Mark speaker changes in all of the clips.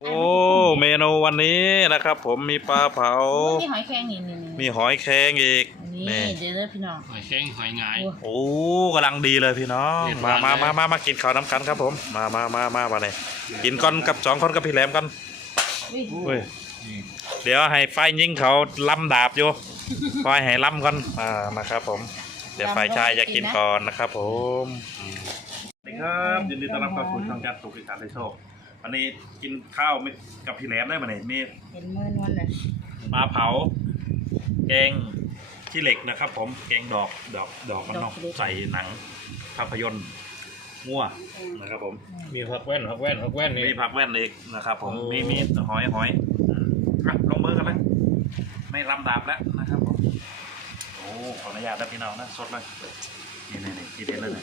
Speaker 1: โอ้เมนูวันนี้นะครับผมมีปลาเผา
Speaker 2: มีหอยแครงนี่
Speaker 1: มีหอยแครงอีก
Speaker 2: นี่เดี๋ยวพี่น้อง
Speaker 3: หอยแครงหอยหงาย
Speaker 1: โอ้กำลังดีเลยพี่น้องมากินข้าวน้ำกันครับผมมาเลยกินก้อนกับ2 คนกับพี่แหลมกันเดี๋ยวให้ไฟยิงเขาล้ำดาบอยู่ไฟให้ล้ำก่อนมาครับผมเดี๋ยวไฟชายจะกินก่อนนะครับผมสวัสดีครับยินดีต้อนรับเข้าสู่ช่องจัดสุขอีสานในโชควันนี้กินข้าวกับพี่แหลมได้มาไหนมี
Speaker 2: เห็นมือนวลเลย
Speaker 1: ปลาเผาแกงขี้เหล็กนะครับผมแกงดอกมันนอกใส่หนังภาพยนตร์มั่วนะครับผม
Speaker 3: มีผักแว่นนี่
Speaker 1: มีผักแว่นอีกนะครับผมมีหอยลงมือกันเลยไม่รำดาบแล้วนะครับผมโอ้ขออนุญาตนะพี่น้องนะสดเลยนี่ทีเด็ดเลย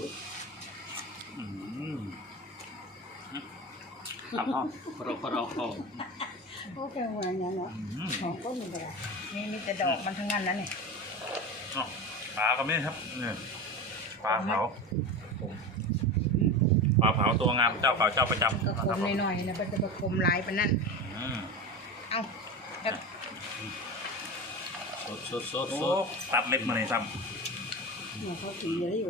Speaker 1: ครับพ่อ
Speaker 3: เรา
Speaker 2: โอเคหัวอย่างเนาะของก็มีอะไรมีแต่ดอกมันทั้งนั้นนั่นนี่
Speaker 1: ปลาก็ไม่ครับเนี่ยปลาเผาตัวงามเจ้าเก่าเจ้าประจำ
Speaker 2: ก็คมหน่อยๆนะเป็นจะประคมลายเป็นนั่นเอา
Speaker 1: สดตัดเล็บมาเลยซ้ำ
Speaker 2: เขากินเยอะอยู่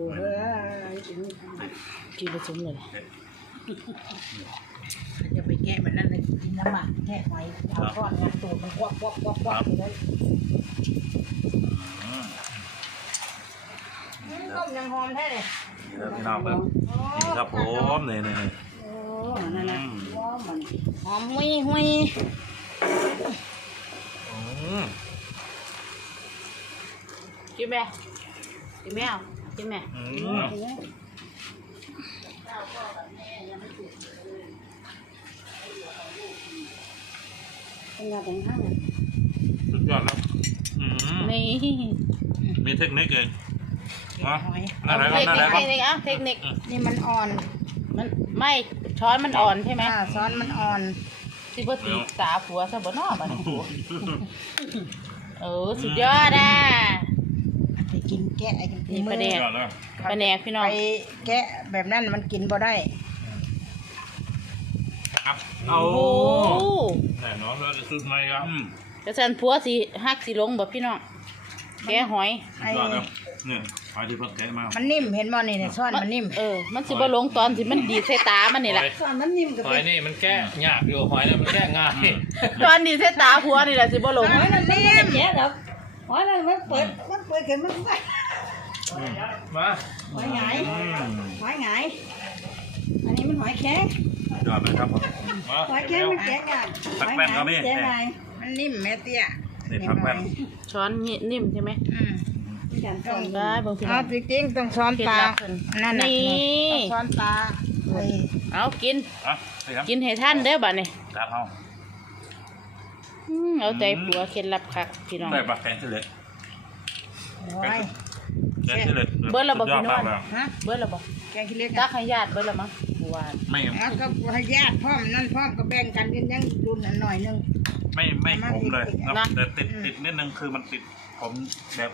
Speaker 2: กินผสมเลยอย่าไปแกะมันนั่นเลยกินน้ำหมักแกะหอยเอาก้อนงานตัวมันควักเลยต้มยังหอมแท้เลย
Speaker 1: พี่น้องเบิ้งนี่ครับผมนี่
Speaker 2: โอ้นั่นนะหอมหุยกินไหมกินไหมเป็นยาแดงห้าง
Speaker 1: สุดยอดแล้ว
Speaker 2: นี่
Speaker 1: มีเทคนิคเลย
Speaker 2: เทคนิคนี่มันอ่อนมันไม่ช้อนมันอ่อนใช่ไหมช้อนมันอ่อนที่ว่าตีตาผัวซะบ่นอบ้านผัวสุดยอดไปกินแกะกินปลาแดกพี่น้องไปแกะแบบนั้นมันกินบ่ได้
Speaker 1: เอาแน่นอนเลยสุดไหมครับ
Speaker 2: กระสันผัวสิหักสิลงแบบพี่น้องแกะหอย
Speaker 1: เนี่ยหอยที่เพิ่งแกะมา
Speaker 2: มันนิ่มเห็นบ่นี่เนี่ยช้อนมันนิ่มมันสิบ่ลงตอนสิมันดีใส่ตามันนี่แหละช้อนมันนิ่มกับ
Speaker 3: หอยนี่มันแกะยากอยู่หอยนี่มันแกะง่าย
Speaker 2: ตอนดีใส่ตาผัวนี่แหละสิบ่ลง
Speaker 4: หอยมันนิ่มแย่ดอกหอยนั่นมันเปิดขึ้นมันไป
Speaker 3: มา
Speaker 4: หอยหงายอันนี้มันหอยแข็ง
Speaker 1: ยอดเลยครับผม
Speaker 4: หอยแข็งมันแข็งอ่ะ
Speaker 1: ผักแป้นก็มี
Speaker 2: มันนิ่มแม่เตี้ย
Speaker 1: นี่ผักแป้น
Speaker 2: ช้อนนิ่มใช่ไหม
Speaker 4: ต้อง
Speaker 2: ได้บางที
Speaker 4: จริงต้องช้อนตา
Speaker 2: นั่นนี่
Speaker 4: ช้อนตา
Speaker 2: เอากินให้ท่านเด้อบ้านนี่เอาใจผัวเคล็ดลับคักพี่น้อง
Speaker 1: ได้ปลาแกงที่เล็กแกงที่เล็ก
Speaker 2: เบิร์ดระบบพี่น้องเบิร์ดระบบ
Speaker 4: แกงที่เล็ก
Speaker 2: ตักให้ญาติเบิร์ดละมั้งหวาน
Speaker 1: ไม่
Speaker 4: ก็ให้ญาติพ่อมนั่นพ่อมก็แบ่งกันยังดุนหน่อยนึง
Speaker 1: ไม่ผมเลยแต่ติดนิดนึงคือมันติดผมแบบ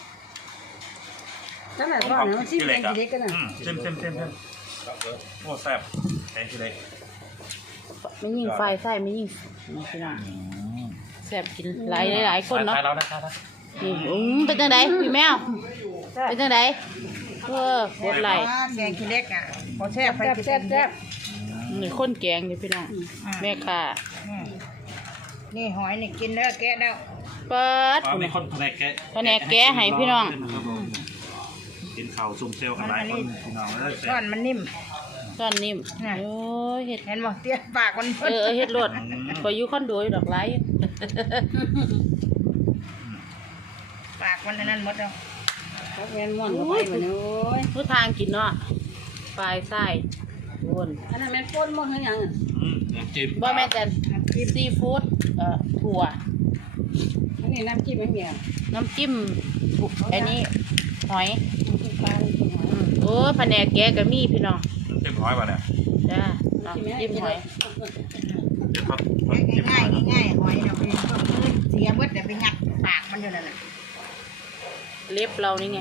Speaker 4: ตั้งแต่ก่อนเนาะชิมแกงที่เล็กกันนะ
Speaker 1: ชิมโอ้แซ่บแกงที่เล็ก
Speaker 2: ไม่ยิ่งไฟใส่ไม่ยิ่งพี่น้องแซ่บกินหลายคนเนาะเป็นจังไดพี่แมวเป็นจังไดบดไหล
Speaker 4: แกงขี้เล็กอ่ะพอแซ่บ
Speaker 2: นี่ข้นแกงนี่พี่น้องแม่ค่ะ
Speaker 4: นี่หอยนี่กินแล้วแกะแล้ว
Speaker 2: เปิด
Speaker 1: มีคนแผนก
Speaker 2: แกะให้พี่น้อง
Speaker 1: กินข้าวซุ่มเซลกันหลายคนพี่น้อง
Speaker 4: ช้อนมันนิ่ม
Speaker 2: โอ้ย
Speaker 4: เห็นบ่เตี้ยปากมัน
Speaker 2: เฮ็ดรสพออยู่คอนโดดอกไม้
Speaker 4: ปากมันนั่นหมดแล้ว
Speaker 2: แม่นม่วนก็ไปเหมือนโอ้ยผู้ทางกินเนาะปลายไส้วน
Speaker 4: อันนั้นแม่นป่นบ่คือหยัง
Speaker 3: น้ำจิ้ม
Speaker 2: บ่แม่นแต่ซีฟู้ดถั่ว
Speaker 4: อันนี้น้ำจิ้มเหี้ย
Speaker 2: น้ำจิ้มอันนี้หอยโอ้แผนกแกก็มีพี่น้อง
Speaker 1: จิ้มหอยป่ะเนี่ย
Speaker 2: จ้าจิ้มหอย
Speaker 4: ง่ายหอยเราไปเสียเบิดเดี๋ยวไปงัดปากมันอยู่นั่นน่ะ
Speaker 2: เล็บเรานี่ไง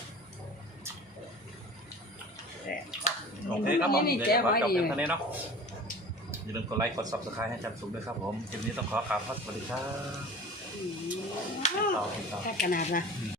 Speaker 1: โอเคครับผมเดี๋ยวจบกันตอนนี้เนาะอย่าลืมกดไลค์กด subscribe ให้จันสุขด้วยครับผมคลิปนี้ต้องขอกราบสวัสดีครับต่อ
Speaker 4: แค่ขนาดนะ